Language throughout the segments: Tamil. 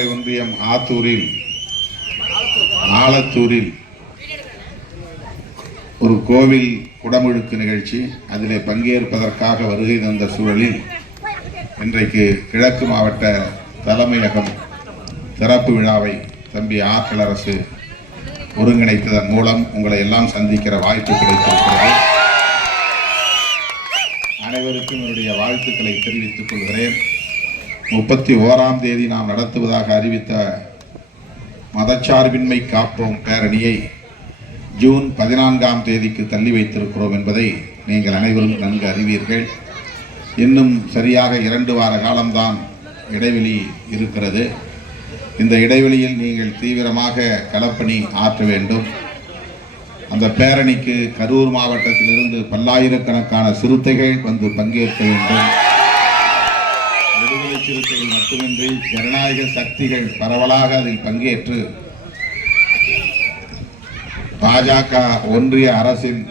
உடுமலை ஒன்றியம் ஆலத்தூரில் ஒரு கோவில் குடமுழுக்கு நிகழ்ச்சி, அதிலே பங்கேற்பதற்காக வருகை தந்த சூழலில் இன்றைக்கு கிழக்கு மாவட்ட தலைமையகம் திறப்பு விழாவை தம்பி ஆற்றலரசு ஒருங்கிணைத்ததன் மூலம் உங்களை எல்லாம் சந்திக்கிற வாய்ப்பு கிடைத்திருக்கிறது. அனைவருக்கும் என்னுடைய வாழ்த்துக்களை தெரிவித்துக் கொள்கிறேன். 31ஆம் தேதி நாம் நடத்துவதாக அறிவித்த மதச்சார்பின்மை காப்போம் பேரணியை ஜூன் 14ஆம் தேதிக்கு தள்ளி வைத்திருக்கிறோம் என்பதை நீங்கள் அனைவரும் நன்கு அறிவீர்கள். இன்னும் சரியாக 2 வார காலம்தான் இடைவெளி இருக்கிறது. இந்த இடைவெளியில் நீங்கள் தீவிரமாக களப்பணி ஆற்ற வேண்டும். அந்த பேரணிக்கு கரூர் மாவட்டத்திலிருந்து பல்லாயிரக்கணக்கான சிறுத்தைகள் வந்து பங்கேற்க வேண்டும். விடுதலை சிறுத்தைகள் மட்டுமின்றி ஜனநாயக சக்திகள் பரவலாக அதில் பங்கேற்று பாஜக ஒன்றிய அரசின்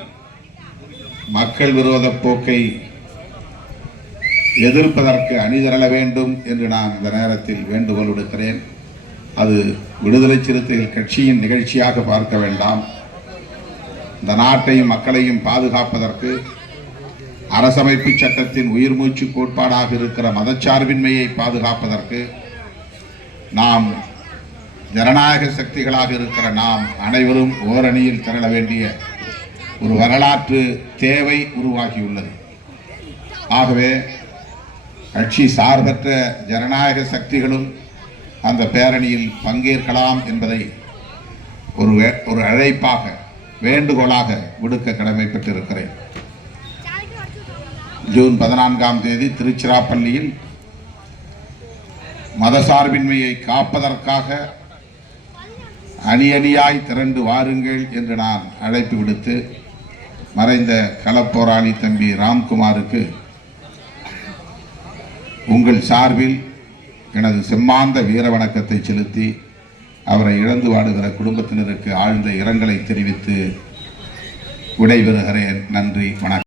மக்கள் விரோத போக்கை எதிர்ப்பதற்கு அணிதிரள வேண்டும் என்று நான் இந்த நேரத்தில் வேண்டுகோள் விடுக்கிறேன். அது விடுதலை சிறுத்தைகள் கட்சியின் நிகழ்ச்சியாக பார்க்க வேண்டாம். இந்த நாட்டையும் மக்களையும் பாதுகாப்பதற்கு அரசமைப்பு சட்டத்தின் உயிர் மூச்சு கோட்பாடாக இருக்கிற மதச்சார்பின்மையை பாதுகாப்பதற்கு நாம் ஜனநாயக சக்திகளாக இருக்கிற நாம் அனைவரும் ஓரணியில் திரள வேண்டிய ஒரு வரலாற்று தேவை உருவாகியுள்ளது. ஆகவே கட்சி சார்பற்ற ஜனநாயக சக்திகளும் அந்த பேரணியில் பங்கேற்கலாம் என்பதை ஒரு அழைப்பாக வேண்டுகோளாக விடுக்க கடமைப்பட்டிருக்கிறேன். ஜூன் 14ஆம் தேதி திருச்சிராப்பள்ளியில் மதசார்பின்மையை காப்பதற்காக அணியாய் திரண்டு வாருங்கள் என்று நான் அழைப்பு விடுத்து மறைந்த களப்போராளி தம்பி ராம்குமாருக்கு உங்கள் சார்பில் எனது செம்மாந்த வீர வணக்கத்தை செலுத்தி அவரை இழந்து வாடுகிற குடும்பத்தினருக்கு ஆழ்ந்த இரங்கலை தெரிவித்து விடைபெறுகிறேன். நன்றி, வணக்கம்.